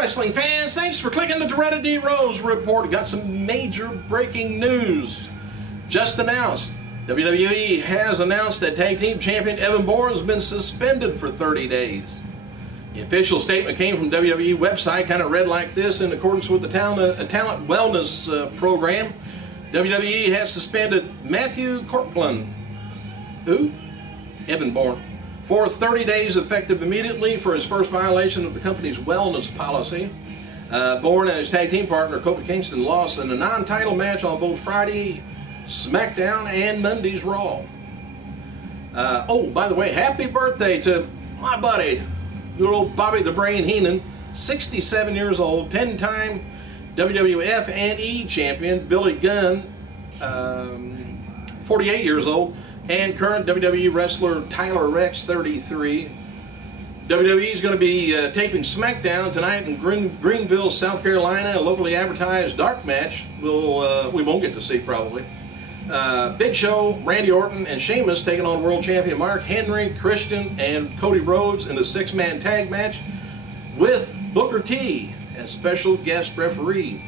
wrestling fans, thanks for clicking the Doretta D. Rose Report. Got some major breaking news. Just announced, WWE has announced that Tag Team Champion Evan Bourne has been suspended for 30 days. The official statement came from WWE website, kind of read like this: in accordance with the talent wellness program, WWE has suspended Matthew Courtland, Evan Bourne, for 30 days effective immediately for his first violation of the company's wellness policy. Bourne and his tag team partner Kofi Kingston lost in a non-title match on both Friday SmackDown and Monday's Raw. Oh, by the way, happy birthday to my buddy, good old Bobby the Brain Heenan, 67 years old, 10-time WWF and E champion. Billy Gunn, 48 years old, and current WWE wrestler Tyler Rex, 33. WWE is going to be taping SmackDown tonight in Greenville, South Carolina. A locally advertised dark match we won't get to see probably. Big Show, Randy Orton, and Sheamus taking on world champion Mark Henry, Christian, and Cody Rhodes in the 6-man tag match with Booker T as special guest referee.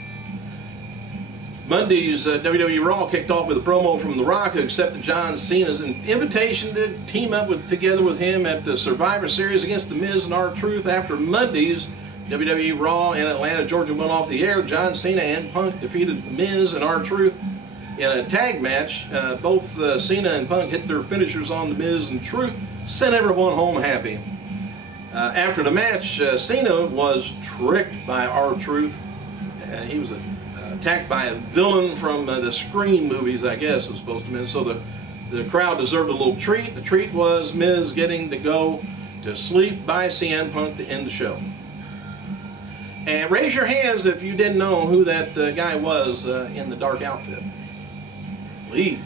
Monday's WWE Raw kicked off with a promo from The Rock, who accepted John Cena's invitation to team up together with him at the Survivor Series against The Miz and R-Truth. After Monday's WWE Raw in Atlanta, Georgia went off the air, John Cena and Punk defeated The Miz and R-Truth in a tag match. Both Cena and Punk hit their finishers on The Miz and Truth, sent everyone home happy. After the match, Cena was tricked by R-Truth. He was attacked by a villain from the Scream movies, I guess it's supposed to mean. So the crowd deserved a little treat. The treat was Miz getting to go to sleep by CM Punk to end the show. And raise your hands if you didn't know who that guy was in the dark outfit. Please.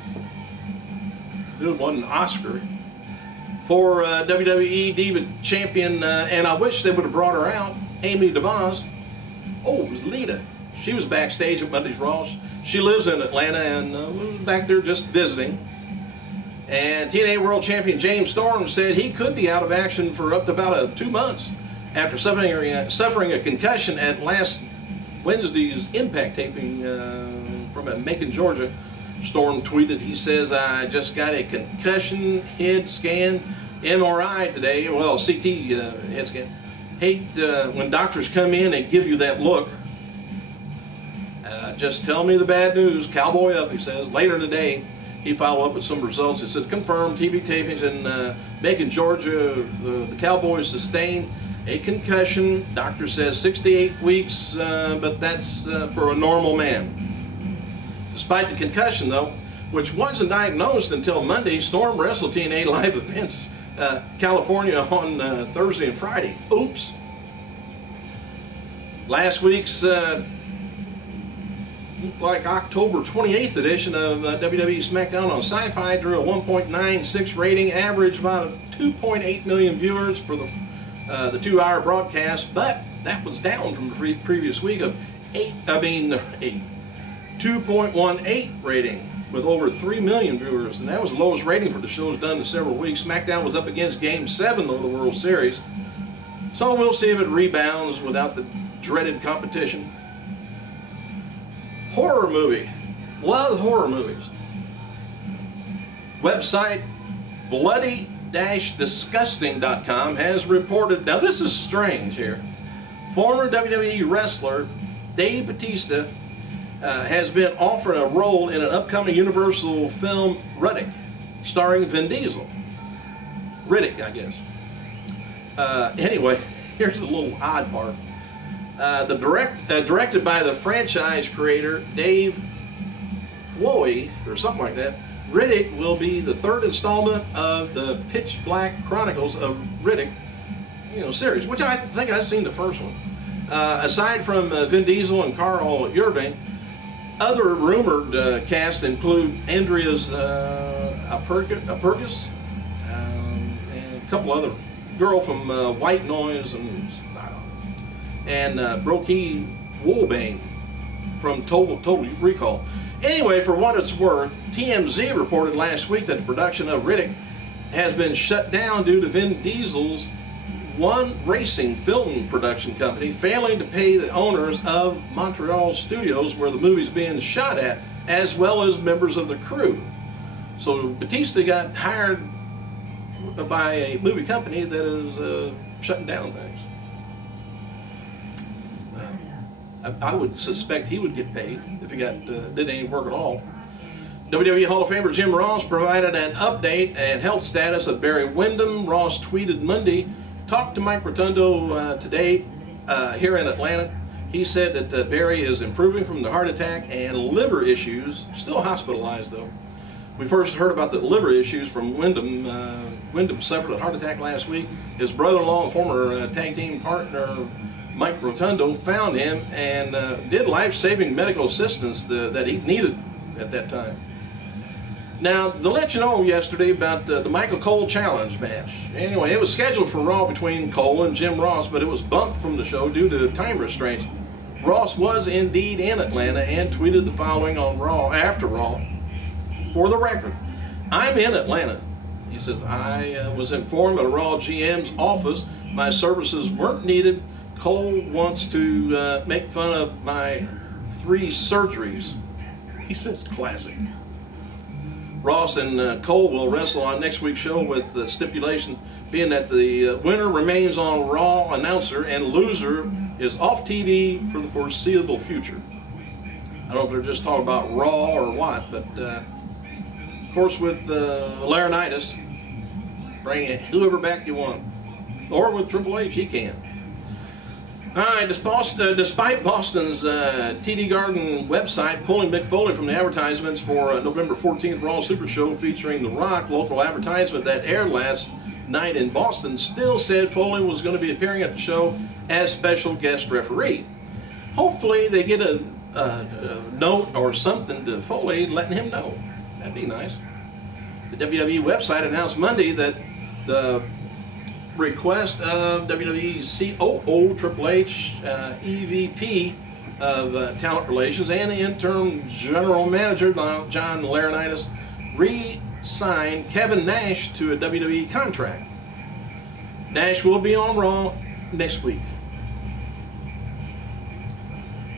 It wasn't Oscar. For WWE Diva Champion, and I wish they would have brought her out, Amy DeVos. Oh, it was Lita. She was backstage at Monday's Raw. She lives in Atlanta and was back there just visiting. And TNA World Champion James Storm said he could be out of action for up to about 2 months after suffering a concussion at last Wednesday's Impact taping from Macon, Georgia. Storm tweeted, he says, "I just got a concussion head scan, MRI today." Well, CT head scan. Hate when doctors come in and give you that look. Just tell me the bad news. Cowboy up, he says. Later today, he followed up with some results. He said, confirmed TV tapings in Macon, Georgia. The Cowboys sustained a concussion. Doctor says 6 to 8 weeks, but that's for a normal man. Despite the concussion, though, which wasn't diagnosed until Monday, Storm wrestled TNA live events California on Thursday and Friday. Oops. Last week's like October 28th edition of WWE SmackDown on Sci-Fi drew a 1.96 rating, averaged about 2.8 million viewers for the 2-hour broadcast, but that was down from the previous week of 2.18 rating with over 3 million viewers, and that was the lowest rating for the shows done in several weeks. SmackDown was up against Game 7 of the World Series, so we'll see if it rebounds without the dreaded competition. Horror movie. Love horror movies. Website bloody-disgusting.com has reported, now this is strange here, former WWE wrestler Dave Bautista has been offered a role in an upcoming Universal film, Riddick, starring Vin Diesel. Riddick, I guess. Anyway, here's the little odd part. Directed by the franchise creator Dave Woey, or something like that, Riddick will be the third installment of the Pitch Black Chronicles of Riddick, series, which I think I've seen the first one. Aside from Vin Diesel and Carl Urban, other rumored cast include Andreas Apergis and a couple other girl from White Noise and Brokey Wolbane from Total Recall. Anyway, for what it's worth, TMZ reported last week that the production of Riddick has been shut down due to Vin Diesel's one racing film production company failing to pay the owners of Montreal studios where the movie's being shot at, as well as members of the crew. So Batista got hired by a movie company that is shutting down things. I would suspect he would get paid if he did any work at all. WWE Hall of Famer Jim Ross provided an update and health status of Barry Windham. Ross tweeted Monday, talked to Mike Rotundo today here in Atlanta. He said that Barry is improving from the heart attack and liver issues, still hospitalized though. We first heard about the liver issues from Windham. Windham suffered a heart attack last week. His brother-in-law and former tag team partner Mike Rotundo found him and did life-saving medical assistance that he needed at that time. Now, to let you know yesterday about the Michael Cole Challenge match. Anyway, it was scheduled for Raw between Cole and Jim Ross, but it was bumped from the show due to time restraints. Ross was indeed in Atlanta and tweeted the following on Raw, after Raw. For the record, I'm in Atlanta. He says, I was informed at a Raw GM's office my services weren't needed. Cole wants to make fun of my 3 surgeries. He says, classic. Ross and Cole will wrestle on next week's show with the stipulation being that the winner remains on Raw announcer and loser is off TV for the foreseeable future. I don't know if they're just talking about Raw or what, but of course with laryngitis, bring whoever back you want. Or with Triple H, he can. All right, despite Boston's TD Garden website pulling Mick Foley from the advertisements for November 14th Raw Super Show featuring The Rock, local advertisement that aired last night in Boston still said Foley was going to be appearing at the show as special guest referee. Hopefully they get a note or something to Foley letting him know. That'd be nice. The WWE website announced Monday that the request of WWE's COO, Triple H, EVP of Talent Relations, and the interim General Manager, John Laurinaitis, re-signed Kevin Nash to a WWE contract. Nash will be on Raw next week.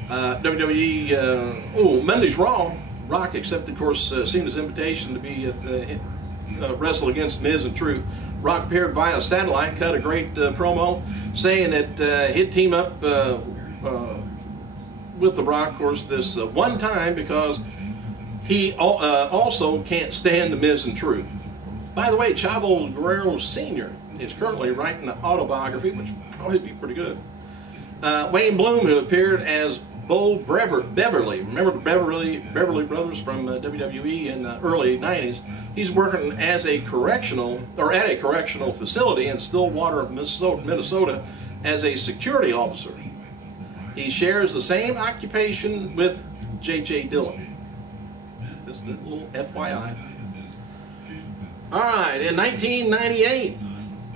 WWE, Monday's Raw, Rock accepted, of course, Cena's invitation to be at the wrestle against Miz and Truth. Rock appeared via satellite, cut a great promo, saying that he'd team up with The Rock, of course, this one time because he also can't stand the Miz and Truth. By the way, Chavo Guerrero Sr. is currently writing an autobiography, which would probably be pretty good. Wayne Bloom, who appeared as Bo Beverly, remember the Beverly Brothers from WWE in the early 90s? He's working as a correctional facility in Stillwater, Minnesota, as a security officer. He shares the same occupation with J.J. Dillon. Just a little FYI. All right, in 1998,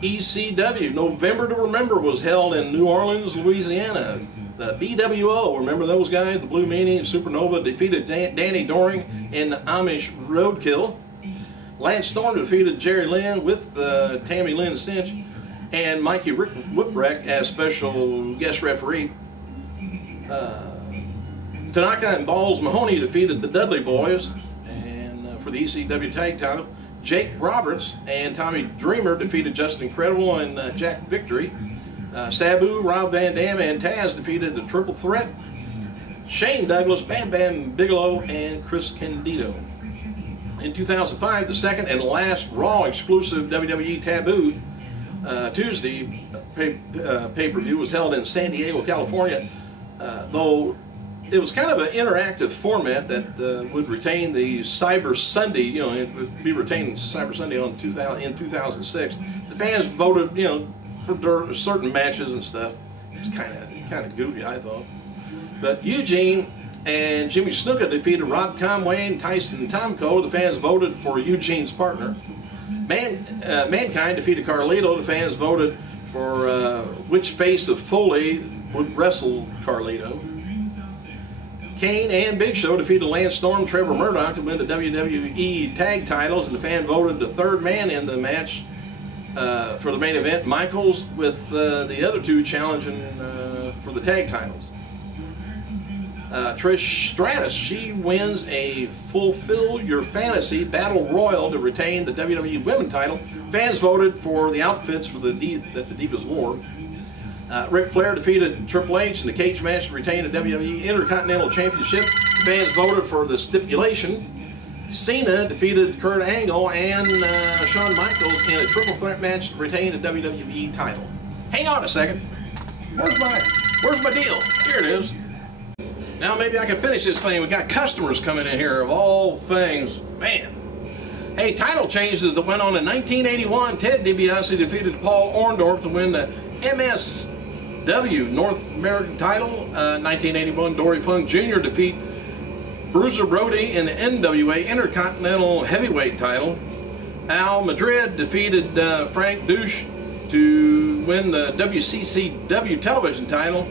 ECW, November to Remember, was held in New Orleans, Louisiana. The BWO, remember those guys? The Blue Meanie and Supernova defeated Danny Doring in the Amish Roadkill. Lance Storm defeated Jerry Lynn with Tammy Lynn Cinch and Mikey Whipwreck as special guest referee. Tanaka and Balls Mahoney defeated the Dudley Boys and for the ECW tag title. Jake Roberts and Tommy Dreamer defeated Justin Incredible and Jack Victory. Sabu, Rob Van Dam, and Taz defeated the Triple Threat. Shane Douglas, Bam Bam Bigelow, and Chris Candido. In 2005, the second and last Raw exclusive WWE Taboo Tuesday pay-per-view was held in San Diego, California, though it was kind of an interactive format that would retain the Cyber Sunday, it would be retained Cyber Sunday in 2006. The fans voted, for certain matches and stuff. It's kind of goofy, I thought. But Eugene and Jimmy Snuka defeated Rob Conway and Tyson Tomko. The fans voted for Eugene's partner. Mankind defeated Carlito. The fans voted for which face of Foley would wrestle Carlito. Kane and Big Show defeated Lance Storm, Trevor Murdoch to win the WWE tag titles, and the fan voted the third man in the match For the main event, Michaels with the other two challenging for the tag titles. Trish Stratus, she wins a Fulfill Your Fantasy Battle Royal to retain the WWE Women's title. Fans voted for the outfits for that the Divas wore. Ric Flair defeated Triple H in the cage match to retain the WWE Intercontinental Championship. Fans voted for the stipulation. Cena defeated Kurt Angle and Shawn Michaels in a triple threat match to retain the WWE title. Hang on a second. Where's my deal? Here it is. Now maybe I can finish this thing. We got customers coming in here of all things. Man. Hey, title changes that went on in 1981. Ted DiBiase defeated Paul Orndorff to win the MSW North American title. 1981, Dory Funk Jr. defeat Bruiser Brody in the NWA Intercontinental Heavyweight title. Al Madrid defeated Frank Douche to win the WCCW television title.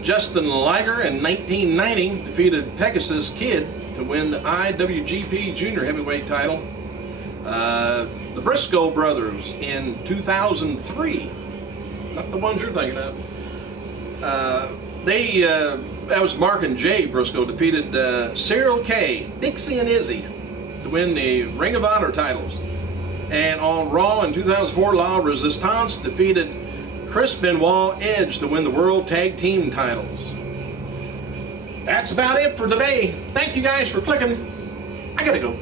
Justin Liger in 1990 defeated Pegasus Kid to win the IWGP Junior Heavyweight title. The Briscoe brothers in 2003, not the ones you're thinking of. That was Mark and Jay Briscoe defeated Cyril K, Dixie and Izzy to win the Ring of Honor titles. And on Raw in 2004, La Resistance defeated Chris Benoit Edge to win the World Tag Team titles. That's about it for today. Thank you guys for clicking. I gotta go.